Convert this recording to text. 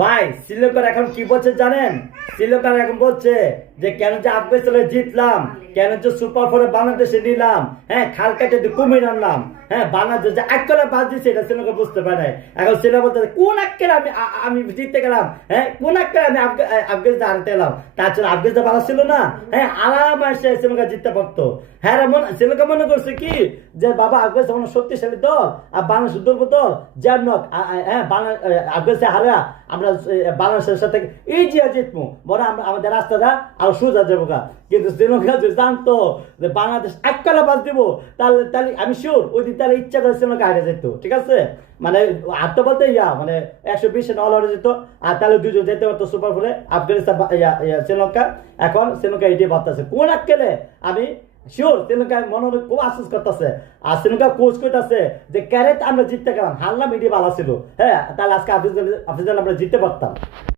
ভাই শ্রীলঙ্কার এখন কি বলছে জানেন? শ্রীলঙ্কার এখন বলছে যে কেন যে আফগানিস্তানে জিতলাম, কেন যে সুপার ফোরে বাংলাদেশে নিলাম, হ্যাঁ খাল কাটে কুমির আনলাম, হ্যাঁ বাংলাদেশ যে একলা বাদ দিচ্ছে এটা শ্রীলঙ্কা বুঝতে পারে নাই। এখন শ্রীলঙ্কা বলতে কোন আক্কেলে আমি জিততে গেলাম, হ্যাঁ কোন আক্কেলে আমি আফগানিস্তান হারতে এলাম। তাছাড়া আফগানিস্তান ভালো ছিল না, হ্যাঁ আরাম আসে শ্রীলঙ্কা জিততে পারতো। হ্যাঁ শ্রীলঙ্কা মনে করছে কি যে বাবা আফগানিস্তান শক্তিশালী দল আর বাংলাদেশ দুর্বল দল, যার নক হ্যাঁ আফগানিস্তান হারা আমরা বাংলাদেশের সাথে ইজিয়া জিতবো, বড় আমাদের রাস্তাটা আরো সোজা যাবো গা। কিন্তু শ্রীলঙ্কা যে জানতো যে বাংলাদেশ একতলা বাদ দিব, তাহলে তাহলে আমি শিওর ওই দিন তাহলে ইচ্ছা করে শ্রীলঙ্কা হারে যেত। ঠিক আছে, মানে আটটা বলতে মানে 120 অল আউট যেত, আর তাহলে দুজন যেতে পারতো সুপার ফোরে আফগানিস্তান শ্রীলঙ্কা। এখন শ্রীলঙ্কা এটাই ভাবতেছে কোন আক্কেলে আমি শিওর শ্রীলঙ্কা মনে খুব আফসোস করতেছে। আর শ্রীলঙ্কা কোচ করতেছে যে ক্যারেট আমরা জিততে গেলাম, হারলাম এটি ভালো ছিল, হ্যাঁ তাহলে আজকে আফগানিস্তান আমরা জিততে পারতাম।